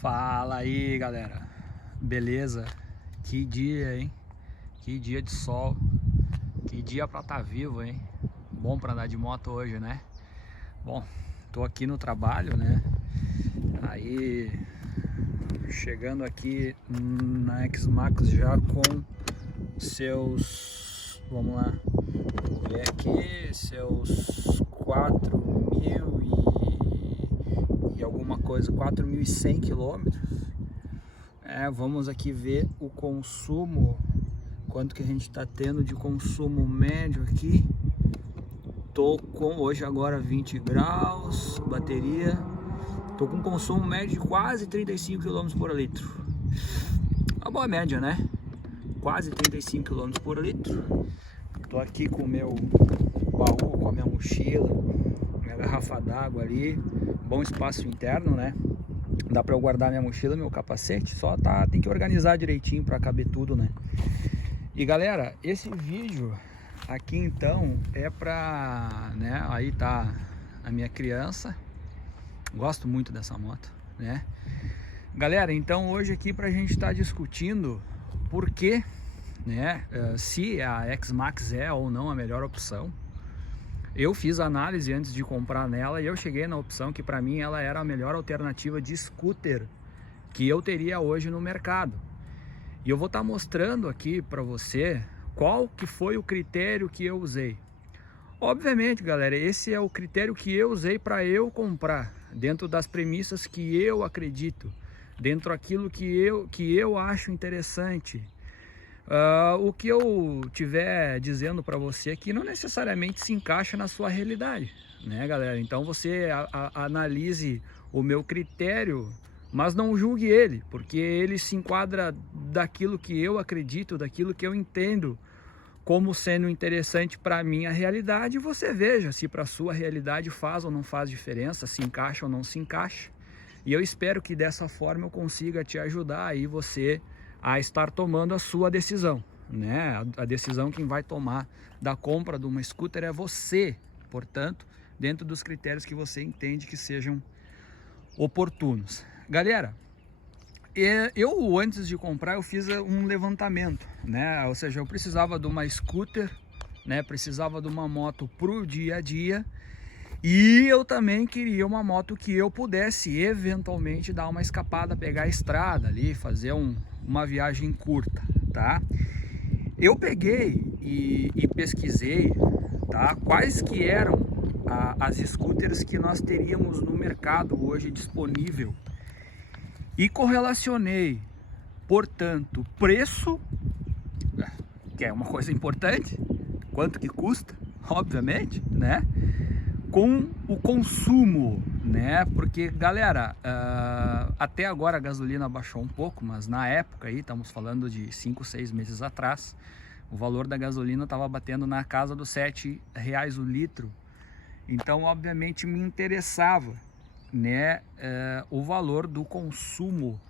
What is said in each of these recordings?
Fala aí, galera, beleza? Que dia, hein? Que dia de sol, que dia pra estar vivo, hein? Bom pra andar de moto hoje, né? Bom, tô aqui no trabalho, né? Aí, chegando aqui na X-Max já com seus, vamos lá, vou ver aqui, seus 4.000 e alguma coisa, 4.100 quilômetros. Vamos aqui ver o consumo, quanto que a gente está tendo de consumo médio aqui. Tô com hoje agora 20 graus, bateria. Tô com consumo médio de quase 35 km por litro. Uma boa média, né? Quase 35 km por litro. Tô aqui com o meu baú, com a minha mochila, minha garrafa d'água ali. Bom espaço interno, né? Dá pra eu guardar minha mochila, meu capacete. Só tem que organizar direitinho pra caber tudo, né? E galera, esse vídeo aqui então é pra, né? Aí tá a minha criança. Gosto muito dessa moto, né? Galera, então hoje aqui pra gente estar discutindo por que, né? Se a X-Max é ou não a melhor opção. Eu fiz análise antes de comprar nela e eu cheguei na opção que para mim ela era a melhor alternativa de scooter que eu teria hoje no mercado. E eu vou estar mostrando aqui para você qual que foi o critério que eu usei. Obviamente, galera, esse é o critério que eu usei para eu comprar, dentro das premissas que eu acredito, dentro daquilo que eu acho interessante. O que eu tiver dizendo para você aqui não necessariamente se encaixa na sua realidade, né, galera? Então você analise o meu critério, mas não julgue ele, porque ele se enquadra daquilo que eu acredito, daquilo que eu entendo como sendo interessante para a minha realidade. Você veja se para a sua realidade faz ou não faz diferença, se encaixa ou não se encaixa. E eu espero que dessa forma eu consiga te ajudar aí você a estar tomando a sua decisão, né? A decisão quem vai tomar da compra de uma scooter é você, portanto, dentro dos critérios que você entende que sejam oportunos. Galera, eu antes de comprar eu fiz um levantamento, né? Ou seja, eu precisava de uma scooter, né? Precisava de uma moto pro dia a dia. E eu também queria uma moto que eu pudesse eventualmente dar uma escapada, pegar a estrada ali, fazer uma viagem curta, tá? Eu peguei e pesquisei, tá? Quais que eram as scooters que nós teríamos no mercado hoje disponível e correlacionei, portanto, preço, que é uma coisa importante, quanto que custa, obviamente, né? Com o consumo, né? Porque, galera, até agora a gasolina baixou um pouco, mas na época aí, estamos falando de 5, 6 meses atrás, o valor da gasolina estava batendo na casa dos R$7 o litro. Então, obviamente, me interessava, né, o valor do consumo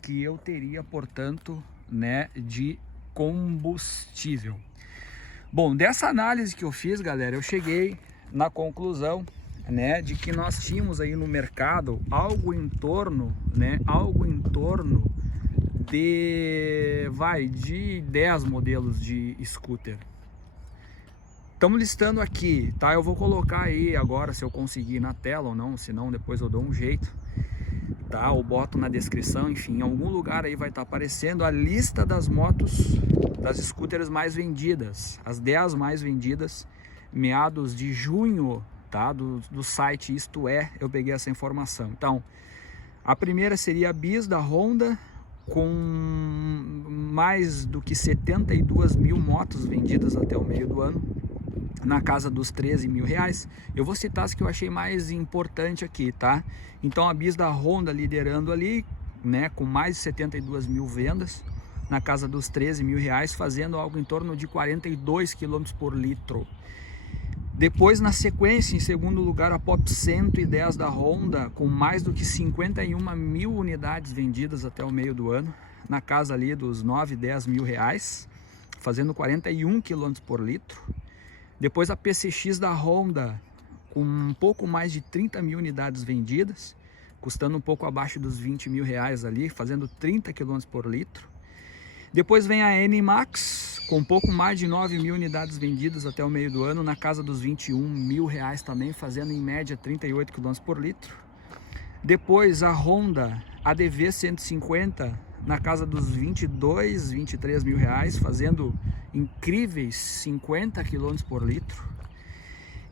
que eu teria, portanto, né, de combustível. Bom, dessa análise que eu fiz, galera, eu cheguei na conclusão, né, de que nós tínhamos aí no mercado algo em torno, né, de 10 modelos de scooter. Estamos listando aqui, tá? Eu vou colocar aí agora se eu conseguir na tela ou não, se não depois eu dou um jeito, tá? Ou boto na descrição, enfim, em algum lugar aí vai estar aparecendo a lista das motos, das scooters mais vendidas, as 10 mais vendidas, meados de junho, tá? Do site Isto É, eu peguei essa informação. Então, a primeira seria a Bis da Honda, com mais do que 72 mil motos vendidas até o meio do ano, na casa dos 13 mil reais. Eu vou citar as que eu achei mais importante aqui, tá? Então a Bis da Honda liderando ali, né, com mais de 72 mil vendas, na casa dos 13 mil reais, fazendo algo em torno de 42 km por litro. Depois, na sequência, em segundo lugar, a Pop 110 da Honda, com mais do que 51 mil unidades vendidas até o meio do ano, na casa ali dos 9, 10 mil reais, fazendo 41 km por litro. Depois a PCX da Honda, com um pouco mais de 30 mil unidades vendidas, custando um pouco abaixo dos 20 mil reais ali, fazendo 30 km por litro. Depois vem a NMAX, com um pouco mais de 9 mil unidades vendidas até o meio do ano, na casa dos 21 mil reais também, fazendo em média 38 km por litro. Depois a Honda ADV 150, na casa dos 22, 23 mil reais, fazendo incríveis 50 km por litro.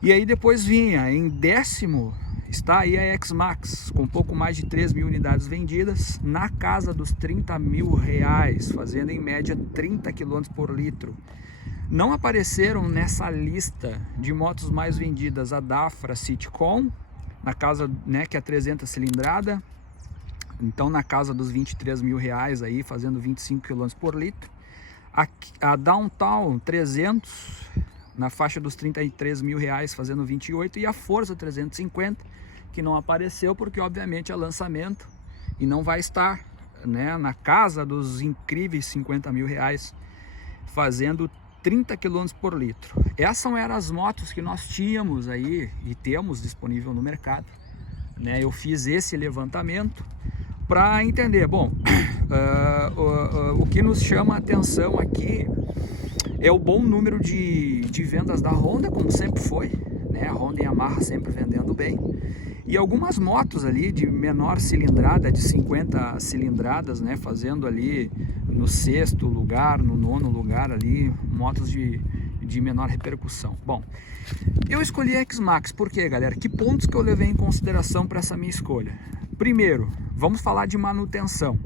E aí depois vinha, em décimo, está aí a X-Max, com um pouco mais de 3 mil unidades vendidas, na casa dos 30 mil reais, fazendo em média 30 km por litro. Não apareceram nessa lista de motos mais vendidas a Dafra Citicon, na casa, né, que é 300 cilindrada, então na casa dos 23 mil reais aí, fazendo 25 km por litro. A Downtown 300, na faixa dos 33 mil reais, fazendo 28, e a Forza 350, que não apareceu porque obviamente é lançamento e não vai estar, né, na casa dos incríveis 50 mil reais, fazendo 30 km por litro. Essas eram as motos que nós tínhamos aí e temos disponível no mercado, né? Eu fiz esse levantamento para entender, bom, o que nos chama a atenção aqui é o bom número de vendas da Honda, como sempre foi, né? A Honda e a Yamaha sempre vendendo bem. E algumas motos ali de menor cilindrada, de 50 cilindradas, né? Fazendo ali no sexto lugar, no nono lugar ali, motos de menor repercussão. Bom, eu escolhi a X-Max, por quê, galera? Que pontos que eu levei em consideração para essa minha escolha? Primeiro, vamos falar de manutenção.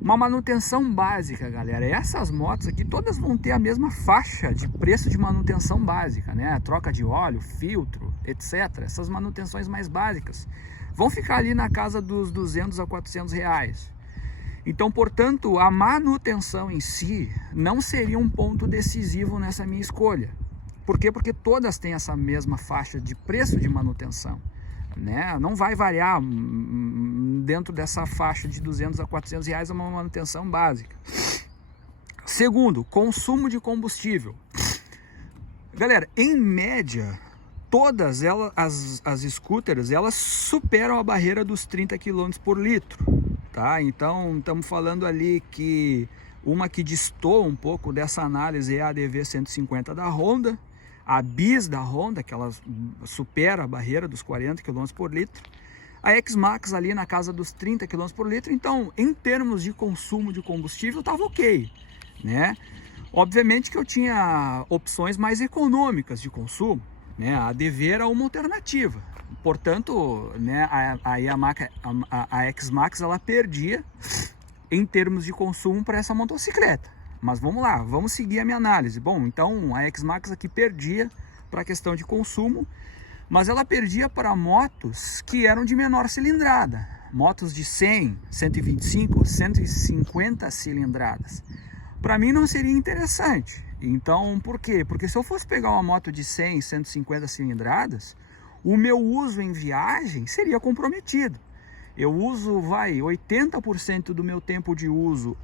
Uma manutenção básica, galera, essas motos aqui todas vão ter a mesma faixa de preço de manutenção básica, né? Troca de óleo, filtro, etc. Essas manutenções mais básicas vão ficar ali na casa dos 200 a 400 reais. Então, portanto, a manutenção em si não seria um ponto decisivo nessa minha escolha. Por quê? Porque todas têm essa mesma faixa de preço de manutenção, né? Não vai variar dentro dessa faixa de 200 a 400 reais uma manutenção básica. Segundo, consumo de combustível. Galera, em média, todas elas, as scooters, elas superam a barreira dos 30 km por litro, tá? Então, estamos falando ali que uma que destoa um pouco dessa análise é a ADV 150 da Honda, a Bis da Honda, que ela supera a barreira dos 40 km por litro, a X-Max ali na casa dos 30 km por litro. Então, em termos de consumo de combustível, estava ok, né? Obviamente que eu tinha opções mais econômicas de consumo, né? A ADV era uma alternativa, portanto, né, a X-Max ela perdia em termos de consumo para essa motocicleta. Mas vamos lá, vamos seguir a minha análise. Bom, então a X-Max aqui perdia para a questão de consumo, mas ela perdia para motos que eram de menor cilindrada, motos de 100, 125, 150 cilindradas. Para mim não seria interessante. Então, por quê? Porque se eu fosse pegar uma moto de 100, 150 cilindradas, o meu uso em viagem seria comprometido. Eu uso, 80% do meu tempo de uso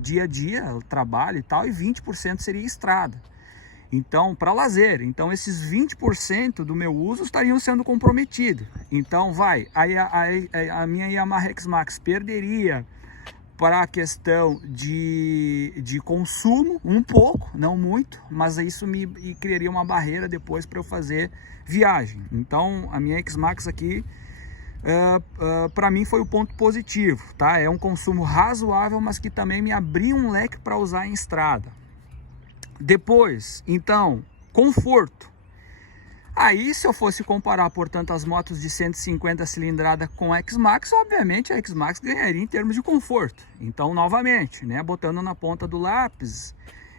dia a dia, trabalho e tal, e 20% seria estrada. Então, para lazer. Então, esses 20% do meu uso estariam sendo comprometidos. Então, a minha Yamaha X-Max perderia para a questão de consumo, um pouco, não muito, mas isso me criaria uma barreira depois para eu fazer viagem. Então, a minha X-Max aqui, para mim foi o ponto positivo, tá? É um consumo razoável, mas que também me abriu um leque para usar em estrada. Depois, então, conforto. Aí, se eu fosse comparar, portanto, as motos de 150 cilindrada com a X-Max, obviamente a X-Max ganharia em termos de conforto. Então, novamente, né, botando na ponta do lápis,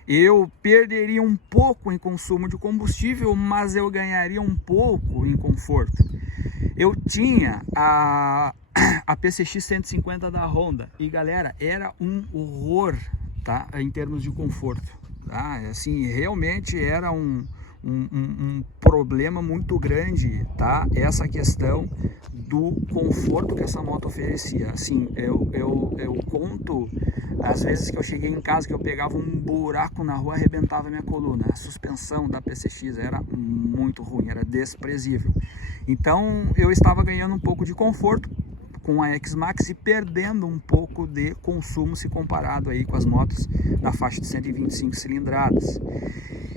eu perderia um pouco em consumo de combustível, mas eu ganharia um pouco em conforto. Eu tinha a PCX 150 da Honda e, galera, era um horror, tá, em termos de conforto, tá? Assim, realmente era um problema muito grande, tá? Essa questão do conforto que essa moto oferecia. Assim, eu conto às vezes que eu cheguei em casa que eu pegava um buraco na rua, arrebentava minha coluna. A suspensão da PCX era muito ruim, era desprezível. Então eu estava ganhando um pouco de conforto com a X-Max e perdendo um pouco de consumo se comparado aí com as motos na faixa de 125 cilindradas.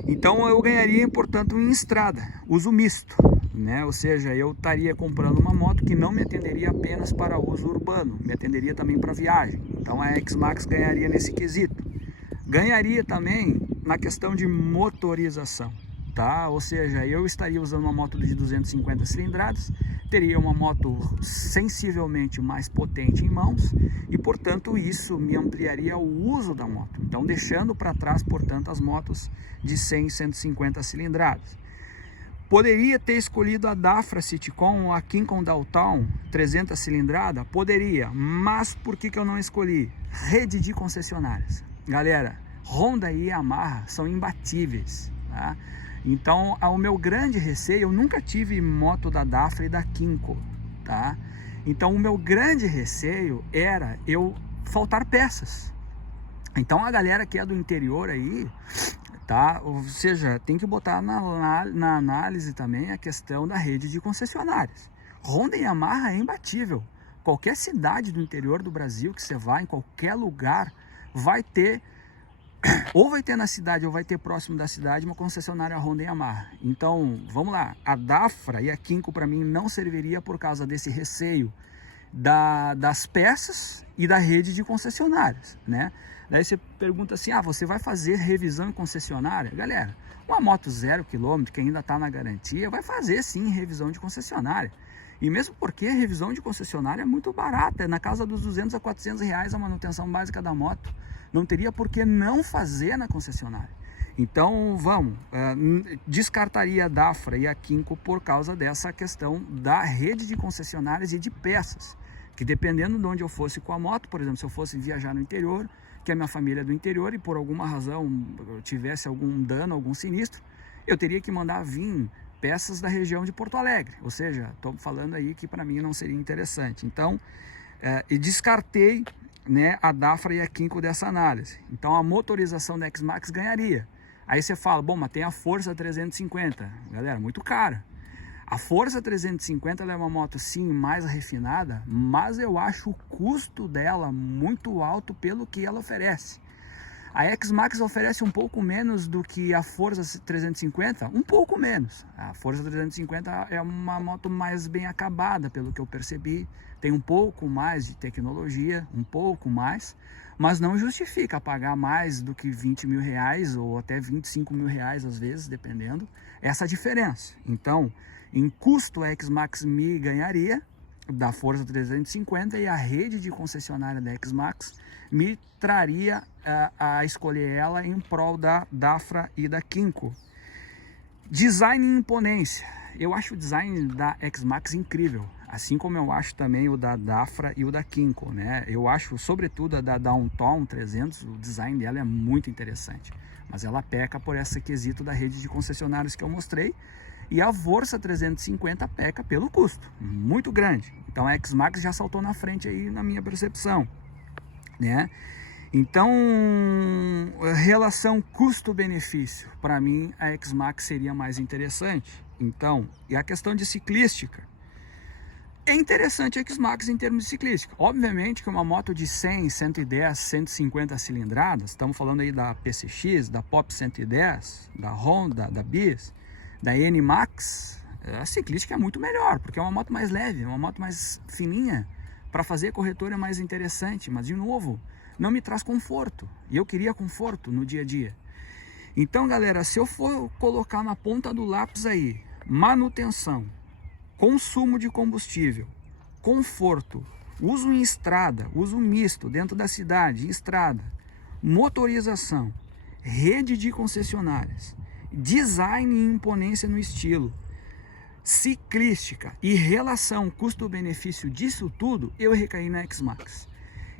Então eu ganharia, portanto, em estrada, uso misto, né? Ou seja, eu estaria comprando uma moto que não me atenderia apenas para uso urbano, me atenderia também para viagem. Então a X-Max ganharia nesse quesito. Ganharia também na questão de motorização, tá? Ou seja, eu estaria usando uma moto de 250 cilindradas, teria uma moto sensivelmente mais potente em mãos e, portanto, isso me ampliaria o uso da moto. Então, deixando para trás, portanto, as motos de 100 e 150 cilindradas. Poderia ter escolhido a Dafra Citicon ou a Kincon Downtown 300 cilindrada? Poderia, mas por que eu não escolhi? Rede de concessionárias. Galera, Honda e Yamaha são imbatíveis, tá? Então, o meu grande receio, eu nunca tive moto da Dafra e da Kinko, tá? Então, o meu grande receio era eu faltar peças. Então, a galera que é do interior aí, tá? Ou seja, tem que botar na análise também a questão da rede de concessionárias. Honda e Yamaha é imbatível. Qualquer cidade do interior do Brasil que você vá, em qualquer lugar, vai ter... ou vai ter na cidade ou vai ter próximo da cidade uma concessionária Honda e Yamaha. Então, vamos lá, a Dafra e a Kinko para mim não serviria por causa desse receio das peças e da rede de concessionárias, né? Daí você pergunta assim, você vai fazer revisão em concessionária? Galera, uma moto 0 km que ainda está na garantia, vai fazer sim revisão de concessionária. E mesmo porque a revisão de concessionária é muito barata, é na casa dos 200 a 400 reais a manutenção básica da moto. Não teria por que não fazer na concessionária. Então, descartaria a Dafra e a Kinko por causa dessa questão da rede de concessionárias e de peças. Que dependendo de onde eu fosse com a moto, por exemplo, se eu fosse viajar no interior, que a minha família é do interior e por alguma razão eu tivesse algum dano, algum sinistro, eu teria que mandar vir peças da região de Porto Alegre. Ou seja, estou falando aí que para mim não seria interessante. Então, descartei, né, a Dafra e a Kinko dessa análise. Então a motorização da X-Max ganharia. Aí você fala, bom, mas tem a Forza 350. Galera, muito cara. A Forza 350 ela é uma moto sim mais refinada, mas eu acho o custo dela muito alto pelo que ela oferece. A X-Max oferece um pouco menos do que a Forza 350, um pouco menos. A Forza 350 é uma moto mais bem acabada, pelo que eu percebi. Tem um pouco mais de tecnologia, um pouco mais, mas não justifica pagar mais do que 20 mil reais ou até 25 mil reais às vezes, dependendo, essa diferença. Então, em custo a X-Max me ganharia da Forza 350 e a rede de concessionária da X-Max me traria a escolher ela em prol da Dafra e da Kinko. Design e imponência. Eu acho o design da X-Max incrível, assim como eu acho também o da Dafra e o da Kinko, né? Eu acho, sobretudo, a da Downtown 300, o design dela é muito interessante, mas ela peca por esse quesito da rede de concessionários que eu mostrei, e a Forza 350 peca pelo custo, muito grande. Então a X-Max já saltou na frente aí na minha percepção, né? Então, relação custo-benefício, para mim a X-Max seria mais interessante. Então, e a questão de ciclística, é interessante a X-Max em termos de ciclística. Obviamente que uma moto de 100, 110, 150 cilindradas, estamos falando aí da PCX, da Pop 110, da Honda, da Bis, da N-Max, a ciclística é muito melhor, porque é uma moto mais leve, uma moto mais fininha, para fazer corretor é mais interessante, mas de novo, não me traz conforto, e eu queria conforto no dia a dia. Então galera, se eu for colocar na ponta do lápis aí, manutenção, consumo de combustível, conforto, uso em estrada, uso misto dentro da cidade, em estrada, motorização, rede de concessionárias, design e imponência no estilo, ciclística e relação custo-benefício disso tudo, eu recaí na X-Max.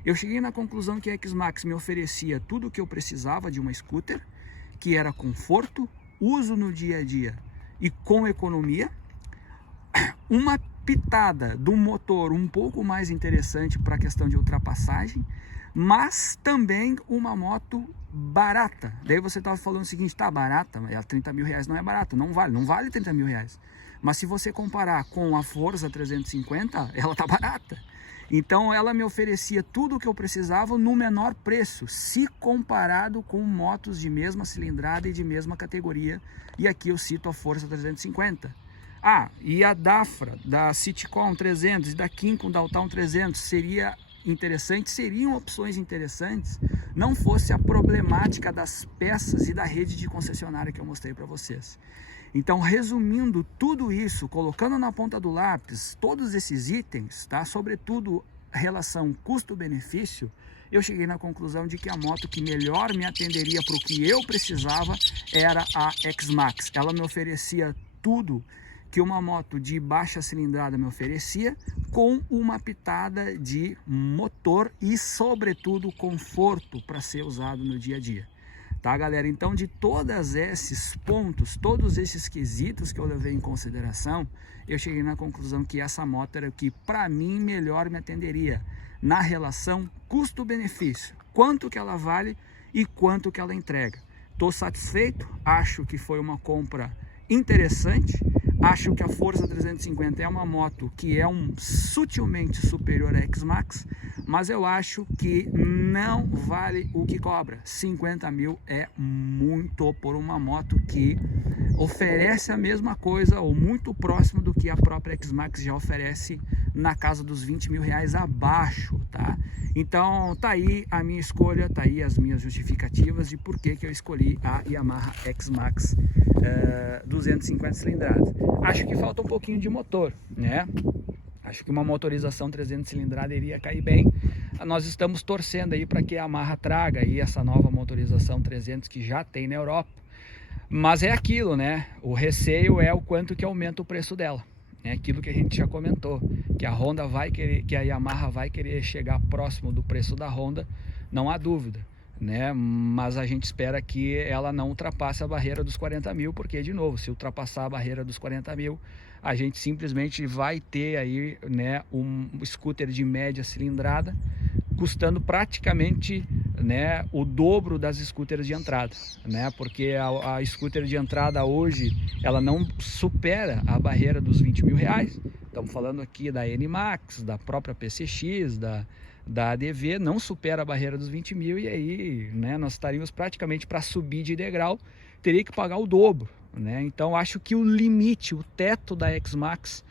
Eu cheguei na conclusão que a X-Max me oferecia tudo o que eu precisava de uma scooter, que era conforto, uso no dia a dia e com economia, uma pitada do motor um pouco mais interessante para a questão de ultrapassagem, mas também uma moto barata. Daí você estava falando o seguinte, tá barata, mas 30 mil reais não é barato, não vale 30 mil reais. Mas se você comparar com a Forza 350, ela tá barata. Então ela me oferecia tudo o que eu precisava no menor preço, se comparado com motos de mesma cilindrada e de mesma categoria. E aqui eu cito a Forza 350. Ah, e a Dafra, da Citicon 300 e da King da Downtown 300 seriam opções interessantes, não fosse a problemática das peças e da rede de concessionária que eu mostrei para vocês. Então, resumindo tudo isso, colocando na ponta do lápis todos esses itens, tá? Sobretudo a relação custo-benefício, eu cheguei na conclusão de que a moto que melhor me atenderia para o que eu precisava era a X-Max. Ela me oferecia tudo que uma moto de baixa cilindrada me oferecia, com uma pitada de motor e, sobretudo, conforto para ser usado no dia a dia. Tá, galera? Então, de todos esses pontos, todos esses quesitos que eu levei em consideração, eu cheguei na conclusão que essa moto era o que, para mim, melhor me atenderia na relação custo-benefício. Quanto que ela vale e quanto que ela entrega. Estou satisfeito, acho que foi uma compra interessante. Acho que a Forza 350 é uma moto que é sutilmente superior à X-Max, mas eu acho que não vale o que cobra. 50 mil é muito por uma moto que oferece a mesma coisa ou muito próximo do que a própria X-Max já oferece, na casa dos 20 mil reais abaixo, tá? Então tá aí a minha escolha, tá aí as minhas justificativas de por que eu escolhi a Yamaha X-Max 250 cilindradas. Acho que falta um pouquinho de motor, né? Acho que uma motorização 300 cilindrada iria cair bem. Nós estamos torcendo aí para que a Yamaha traga aí essa nova motorização 300 que já tem na Europa. Mas é aquilo, né? O receio é o quanto que aumenta o preço dela. É aquilo que a gente já comentou, que a Honda vai querer, que a Yamaha vai querer chegar próximo do preço da Honda, não há dúvida, né? Mas a gente espera que ela não ultrapasse a barreira dos 40 mil, porque, de novo, se ultrapassar a barreira dos 40 mil, a gente simplesmente vai ter aí, né, um scooter de média cilindrada custando praticamente, né, o dobro das scooters de entrada, né? Porque a scooter de entrada hoje ela não supera a barreira dos 20 mil reais. Estamos falando aqui da NMAX, da própria PCX, da ADV, não supera a barreira dos 20 mil, e aí, né, nós estaríamos praticamente, para subir de degrau, teria que pagar o dobro, né? Então acho que o limite, o teto da X-Max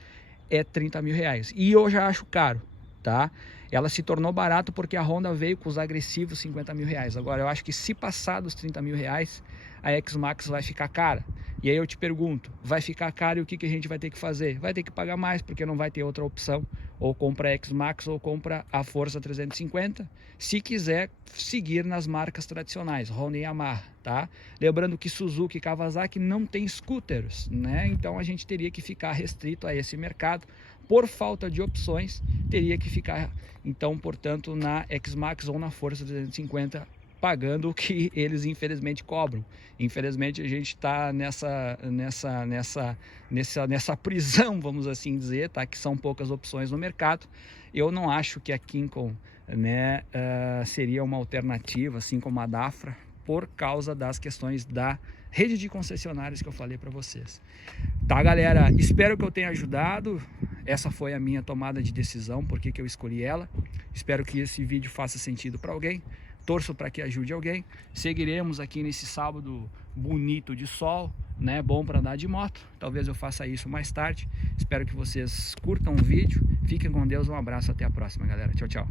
é 30 mil reais, e eu já acho caro, tá? Ela se tornou barato porque a Honda veio com os agressivos 50 mil reais. Agora, eu acho que se passar dos 30 mil reais, a X-Max vai ficar cara. E aí eu te pergunto, vai ficar caro e o que a gente vai ter que fazer? Vai ter que pagar mais, porque não vai ter outra opção. Ou compra a X-Max ou compra a Forza 350, se quiser seguir nas marcas tradicionais, Honda e Yamaha, tá? Lembrando que Suzuki e Kawasaki não tem scooters, né? Então a gente teria que ficar restrito a esse mercado. Por falta de opções, teria que ficar, então, portanto, na X-Max ou na Forza 350, pagando o que eles infelizmente cobram. Infelizmente a gente está nessa prisão, vamos assim dizer, tá? Que são poucas opções no mercado. Eu não acho que a Kincon, né, seria uma alternativa, assim como a Dafra, por causa das questões da rede de concessionários que eu falei para vocês. Tá, galera? Espero que eu tenha ajudado. Essa foi a minha tomada de decisão, porque que eu escolhi ela. Espero que esse vídeo faça sentido para alguém. Torço para que ajude alguém. Seguiremos aqui nesse sábado bonito de sol, né? Bom para andar de moto. Talvez eu faça isso mais tarde. Espero que vocês curtam o vídeo. Fiquem com Deus. Um abraço. Até a próxima, galera. Tchau, tchau.